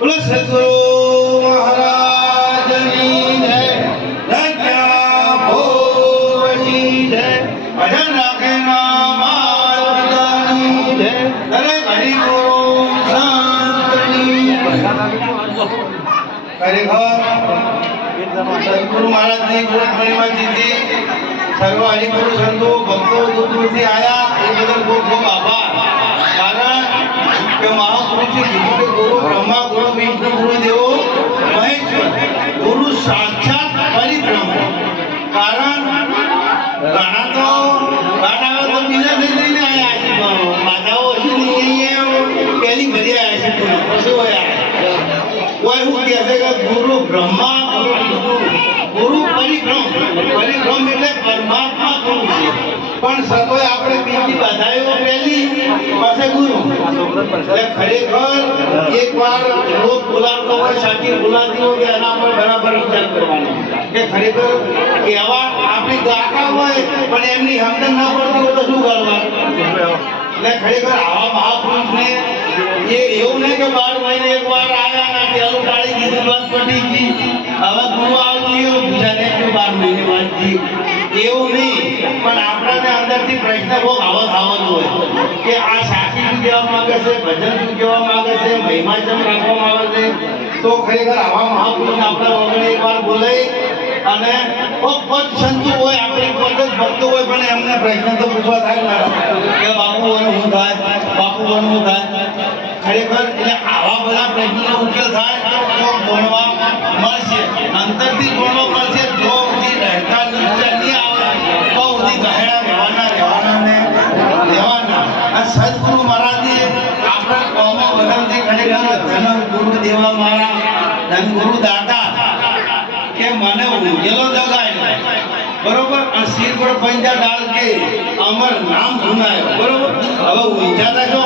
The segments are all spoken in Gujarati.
બોલો સદગુરુ મહારાજની જય રજા ભોગની જય ભજન રાખે માતાની જય દરેક હરિગુરુ સંતની ખરેખર સદગુરુ મહારાજની ગુરુ પૂર્ણિમાથી સર્વ હરિગુરુ સંતો, ભક્તો દૂર દૂરથી આયા. કારણ? ઘણા તો, બાટાઓ તો બીજા થઈ લઈને આવ્યા છે માતાઓ હજુ અહીંયા પહેલી ભરી આવ્યા છે શું હોય કોઈ હું કહે છે કે ગુરુ બ્રહ્મા, ગુરુ વિષ્ણુ. ગુરુ પરિભ્રમ. પરિભ્રમ એટલે પરમાત્મા ગુરુ છે. પણ સતોય આપણે બીજી બધાયો પહેલી પાસે ગુરુ. એટલે ખરેખર એકવાર બોલાવતો હોય, સાચી બોલાતી હોય એના પર બરાબર વિચાર કરવાનો. કે ખરેખર કહેવા આપણી ગાતા હોય, પણ એમની હમદન ના પડતી હોય તો શું કરવાનું? એટલે ખરેખર આવા મહાપુરુષને એ એવું નહીં કે બાર મહિને એક વાર આવ્યા ના પહેલું ટાળી દીધું, બસ પટી ગઈ. હવે ગુરુ આવતી એવું કે બાર મહિને વાંચી એવું નહીં, પણ આપણાને અંદરથી પ્રશ્ન બહુ આવો થવાનો હોય કે આ સાચી શું કહેવા માંગે છે, ભજન શું કહેવા માંગે છે મહિમા જેમ રાખવામાં આવે છે. તો ખરેખર આવા મહાપુરુષ આપણા વગર એકવાર બોલાય અને ખૂબ પદ સંતો હોય, આપણી પદ જ ભક્તો હોય, પણ એમને પ્રશ્ન તો પૂછવા થાય કે બાપુ એનું શું થાય, બાપુ એનું શું થાય. ખરેખર એટલે આવા બધા પ્રશ્નોનો ઉકેલ થાય તો ભણવા મળશે? અંતરથી ભણવા મળશે દેવા મારા ધન ગુરુ દાતા, કે મને ઊંઘેલો જગાડ્યો. બરોબર? અને શિર પર પંજા ડાલ કે અમર નામ સુનાયો બરોબર? હવે ઊંઝાતા જો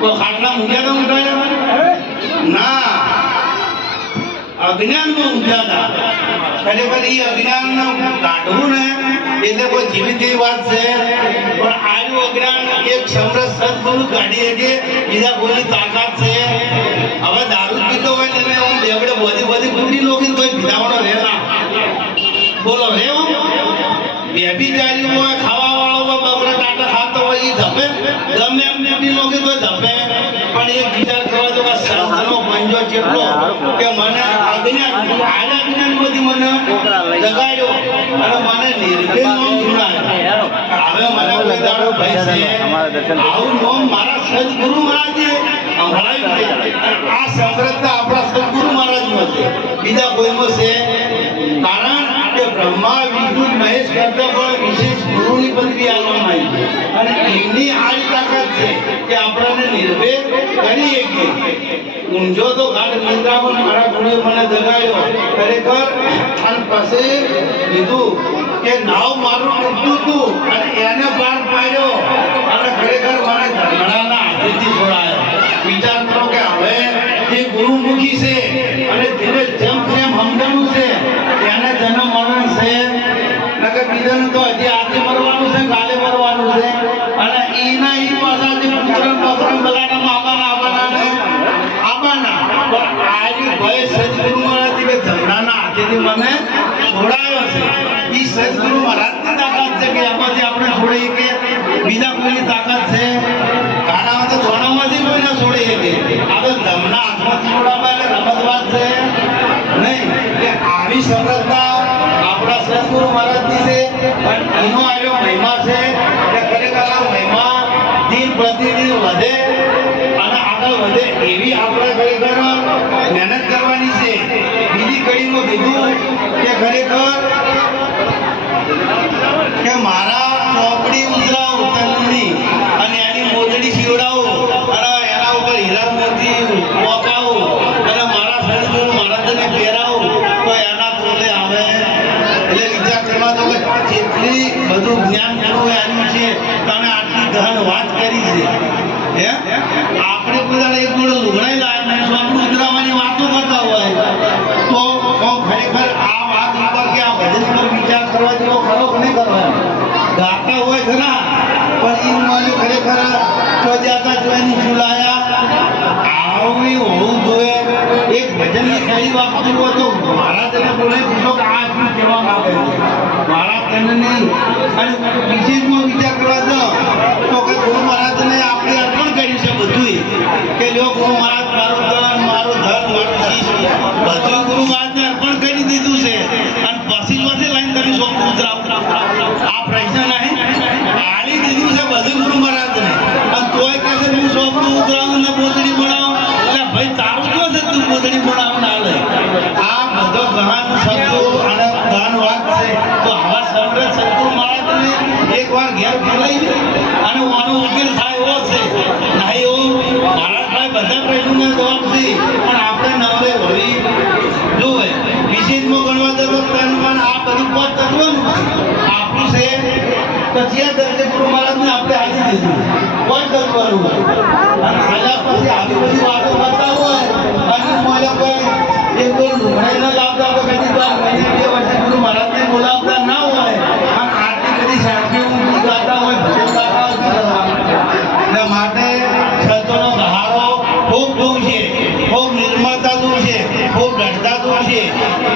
તો ખાટલા ઊંઝાતા ઊંઘાડ્યા ના. અજ્ઞાનમાં ઊંઝાતા. ખરેખર એ અજ્ઞાન કાઢવું ને એટલે કોઈ જીવિત વાત છે. પણ આયુ અજ્ઞાન એક સમરસ સદગુરુ કાઢી શકે બીજા કોઈની તાકાત છે વ્યભિચારી હોય આ સમૃદ્ધતા આપણા સદગુરુ મહારાજમાં છે બીજા કોઈમાં છે કારણ કે બ્રહ્મા વિષ્ણુ કરતા પણ વિશેષ ગુરુની પદવી આપવામાં આવી છે. અને એમની આ તાકાત છે કે આપણને નિર્ભય કરી શકીએ ઊંઝો તો ઘાટ નિંદ્રામાં મારા ગુરુએ મને જગાડ્યો. ખરેખર અને પછી કીધું કે નાવ મારું ડૂબતું હતું અને એને પાર પાડ્યો. અને ખરેખર મને ધર્મડાના હાથેથી છોડાયો. વિચાર કરો કે હવે જે ગુરુમુખી છે અને ધીરે જેમ જેમ સમજણું છે એને જન્મ મરણ છે છોડીએ બીજા કોઈની તાકાત છે? કાનામાં તો ધોણામાંથી કોઈને છોડી કે આ તો ધમના હાથમાંથી છોડાવવા એટલે રમત વાત છે. નહીં કે આવી સમૃદ્ધતા આપણા સદગુરુ એનો આવ્યો મહિમા છે કે ખરેખર આ મહિમા દિન પ્રતિદિન વધે અને આગળ વધે એવી આપણે ખરેખર મહેનત કરવાની છે. બીજી કડીમાં કીધું કે ખરેખર કે મારા ચોપડી ઉતરાવ ઉત્તરની અને એની મોજડી સીવડાવું અને એના ઉપર હીરા મોતી પોકાવું અને મારા સદગુરુ મહારાજને પહેરાવું તો એના તોલે આવે એટલે વિચાર કરવા તો કે જેટલી બધું જ્ઞાન કરવું એનું છે, તને આટલી ગહન વાત કરી છે. આપણે બધા એક જોડે લુગડાઈ ભજન ઉપર વિચાર વાત કરવું તો મહારાજને બોલે પૂછો કે આ શું કહેવા માંગે છે? મહારાજ નહીં. અને વિશેષમાં વિચાર કરવા તો કે ગુરુ મહારાજને આપણે અર્પણ કર્યું છે બધું કે લ્યો ગુરુ મહારાજ, મારું ધન મારું ધન, મારું શીશ ગુરુ મહારાજને અર્પણ કરી દીધું છે. અને પછી જોથી લઈને તમે સોમ ઉતરાવ. આ પ્રશ્ન નહીં. આલી દીધું છે બધું ગુરુ મહારાજને. અને તોય કહે છે, હું ઉતરાવું, ને પોતડી બનાવું. એટલે ભાઈ, તારું જો છે તું પોતડી બનાવું ના લે આ બધો ગહન શબ્દો અને ગહન વાત છે. તો આવા સમૃદ્ધ સદગુરુ મહારાજને એકવાર ઘેર બોલાવી અને આનો ઉકેલ થાય એવો છે. ના એવો મહારાજ ભાઈ બધા પ્રશ્નોના જવાબ છે, પણ આપણે નવરે વળી જોવે. વિશેષમાં ગણવા જતો મન આ બધું પદ તત્વનું આપણું છે તો જ્યાં દર્જે ગુરુ મહારાજને આપણે હાલી દીધું. કોઈ તત્વનું અને આલા પછી આવી બધી વાતો કરતા હોય અને મને કોઈ એક તો લુગડાઈ ન લાવતા હોય કદી દૂર છે. ખૂબ લડતા દૂર છે.